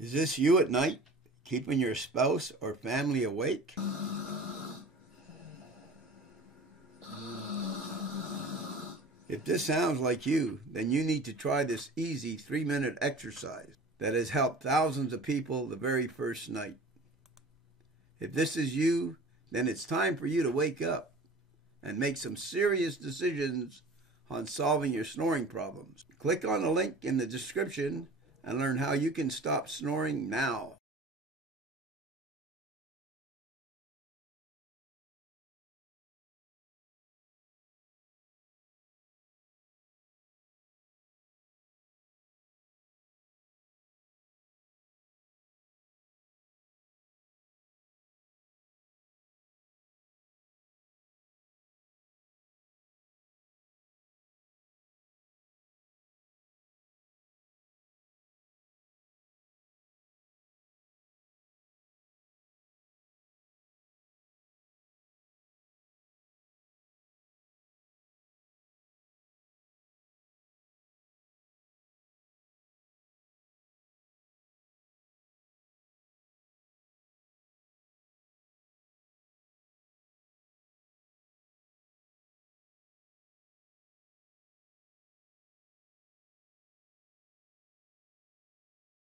Is this you at night, keeping your spouse or family awake? If this sounds like you, then you need to try this easy 3-minute exercise that has helped thousands of people the very first night. If this is you, then it's time for you to wake up and make some serious decisions on solving your snoring problems. Click on the link in the description and learn how you can stop snoring now.